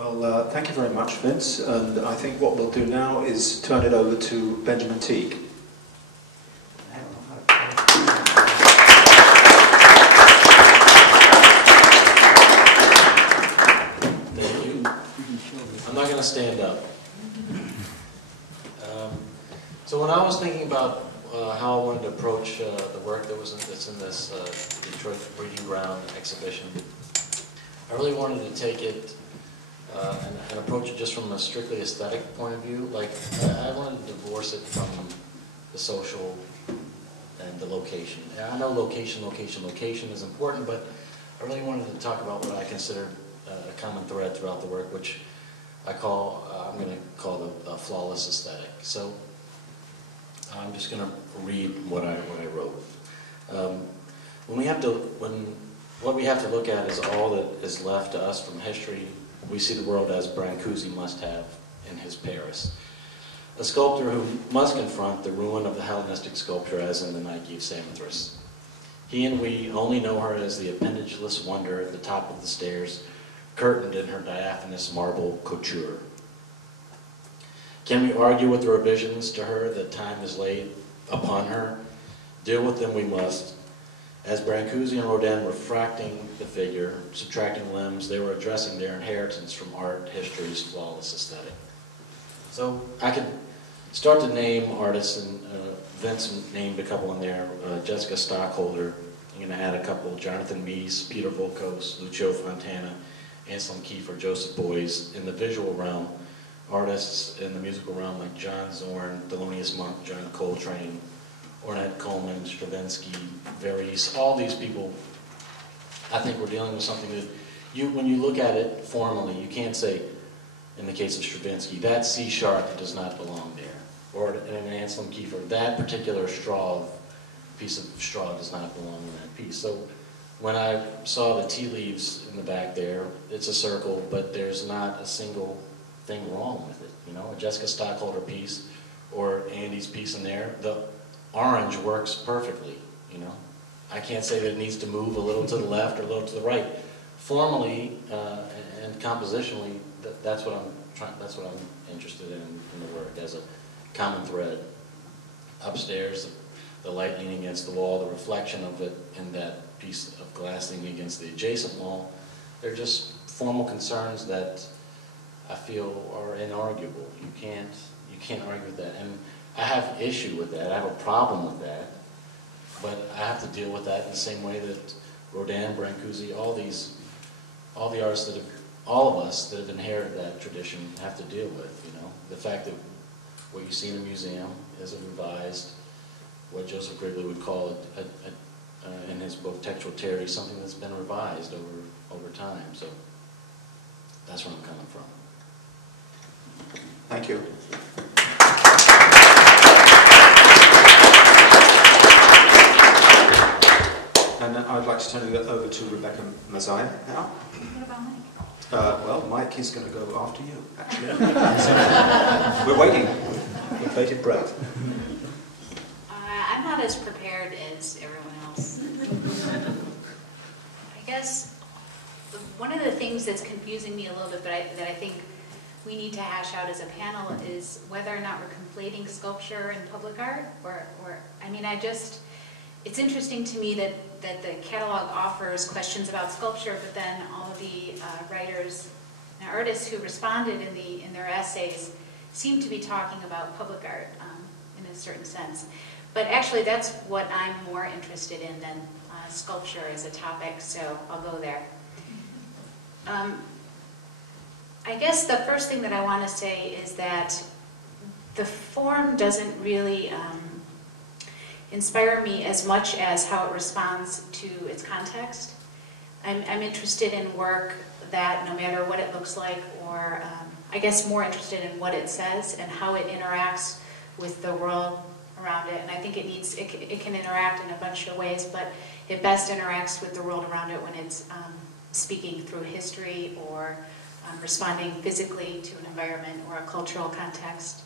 Well, thank you very much, Vince. And I think what we'll do now is turn it over to Benjamin Teague. Thank you. I'm not going to stand up. So when I was thinking about how I wanted to approach the work that's in this Detroit Breeding Ground exhibition, I really wanted to take it and approach it just from a strictly aesthetic point of view. Like, I wanted to divorce it from the social and the location. And I know location is important, but I really wanted to talk about what I consider a common thread throughout the work, which I'm going to call the flawless aesthetic. So I'm just going to read what I wrote. What we have to look at is all that is left to us from history. We see the world as Brancusi must have in his Paris. A sculptor who must confront the ruin of the Hellenistic sculpture as in the Nike of Samothrace. He and we only know her as the appendageless wonder at the top of the stairs, curtained in her diaphanous marble couture. Can we argue with the revisions to her that time has laid upon her? Deal with them we must. As Brancusi and Rodin were fracting the figure, subtracting limbs, they were addressing their inheritance from art history's flawless aesthetic. So I could start to name artists, and Vince named a couple in there. Jessica Stockholder, I'm going to add a couple, Jonathan Mies, Peter Volkos, Lucio Fontana, Anselm Kiefer, Joseph Beuys. In the visual realm, artists in the musical realm like John Zorn, Thelonious Monk, John Coltrane, Ornette Coleman, Stravinsky, Varese, all these people, I think we're dealing with something that when you look at it formally, you can't say, in the case of Stravinsky, that C sharp does not belong there. Or in an Anselm Kiefer, that particular piece of straw does not belong in that piece. So when I saw the tea leaves in the back there, it's a circle, but there's not a single thing wrong with it. You know, a Jessica Stockholder piece or Andy's piece in there, the orange works perfectly, you know. I can't say that it needs to move a little to the left or a little to the right. Formally and compositionally, that's what I'm interested in the work as a common thread. Upstairs, the light leaning against the wall, the reflection of it in that piece of glass leaning against the adjacent wall, they're just formal concerns that I feel are inarguable. You can't argue with that. And I have issue with that. I have a problem with that. But I have to deal with that in the same way that Rodin, Brancusi, all the artists all of us that have inherited that tradition have to deal with. You know, the fact that what you see in a museum is a revised, what Joseph Grigley would call it, in his book Textual Theory, something that's been revised over time. So that's where I'm coming from. Thank you. And I'd like to turn it over to Rebecca Mazzai now. What about Mike? Well, Mike is going to go after you, actually. So, we're waiting with bated breath. I'm not as prepared as everyone else. I guess one of the things that's confusing me a little bit, but that I think we need to hash out as a panel is whether or not we're conflating sculpture and public art, or I mean, it's interesting to me that the catalog offers questions about sculpture, but then all of the writers and artists who responded in their essays seem to be talking about public art in a certain sense. But actually, that's what I'm more interested in than sculpture as a topic, so I'll go there. I guess the first thing that I want to say is that the form doesn't really inspire me as much as how it responds to its context. I'm interested in work that, no matter what it looks like, or I guess more interested in what it says and how it interacts with the world around it. And I think it can interact in a bunch of ways, but it best interacts with the world around it when it's speaking through history or responding physically to an environment or a cultural context.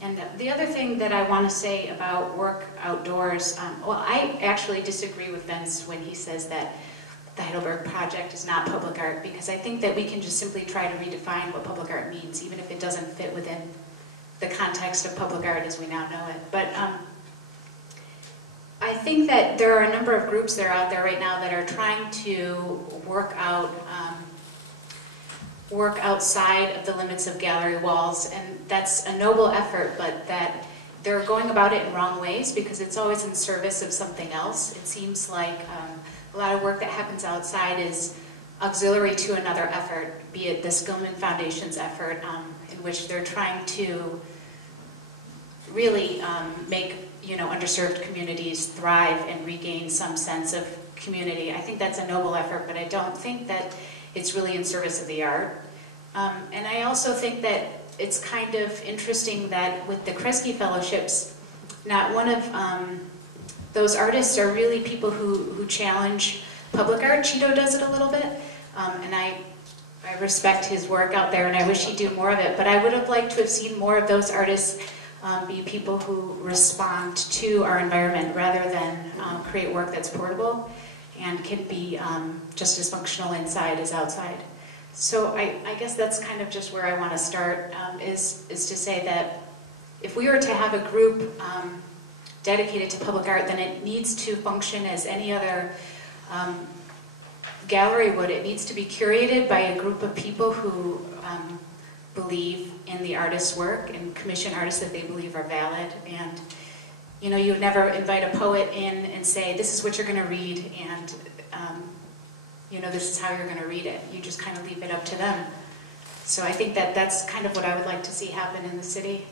And the other thing that I want to say about work outdoors, well, I actually disagree with Vince when he says that the Heidelberg Project is not public art, because I think that we can just simply try to redefine what public art means, even if it doesn't fit within the context of public art as we now know it. But I think that there are a number of groups that are out there right now that are trying to work outside of the limits of gallery walls, and that's a noble effort, but that they're going about it in wrong ways because it's always in service of something else. It seems like a lot of work that happens outside is auxiliary to another effort, be it the Skillman Foundation's effort, in which they're trying to really make underserved communities thrive and regain some sense of community. I think that's a noble effort, but I don't think that it's really in service of the art. And I also think that it's kind of interesting that with the Kresge Fellowships, not one of those artists are really people who challenge public art. Cheeto does it a little bit, and I respect his work out there, and I wish he'd do more of it, but I would have liked to have seen more of those artists be people who respond to our environment rather than create work that's portable and can be just as functional inside as outside. So I guess that's kind of just where I want to start, is to say that if we were to have a group dedicated to public art, then it needs to function as any other gallery would. It needs to be curated by a group of people who believe in the artist's work and commission artists that they believe are valid. And you would never invite a poet in and say, this is what you're going to read, and this is how you're going to read it. You just kind of leave it up to them. So I think that that's kind of what I would like to see happen in the city.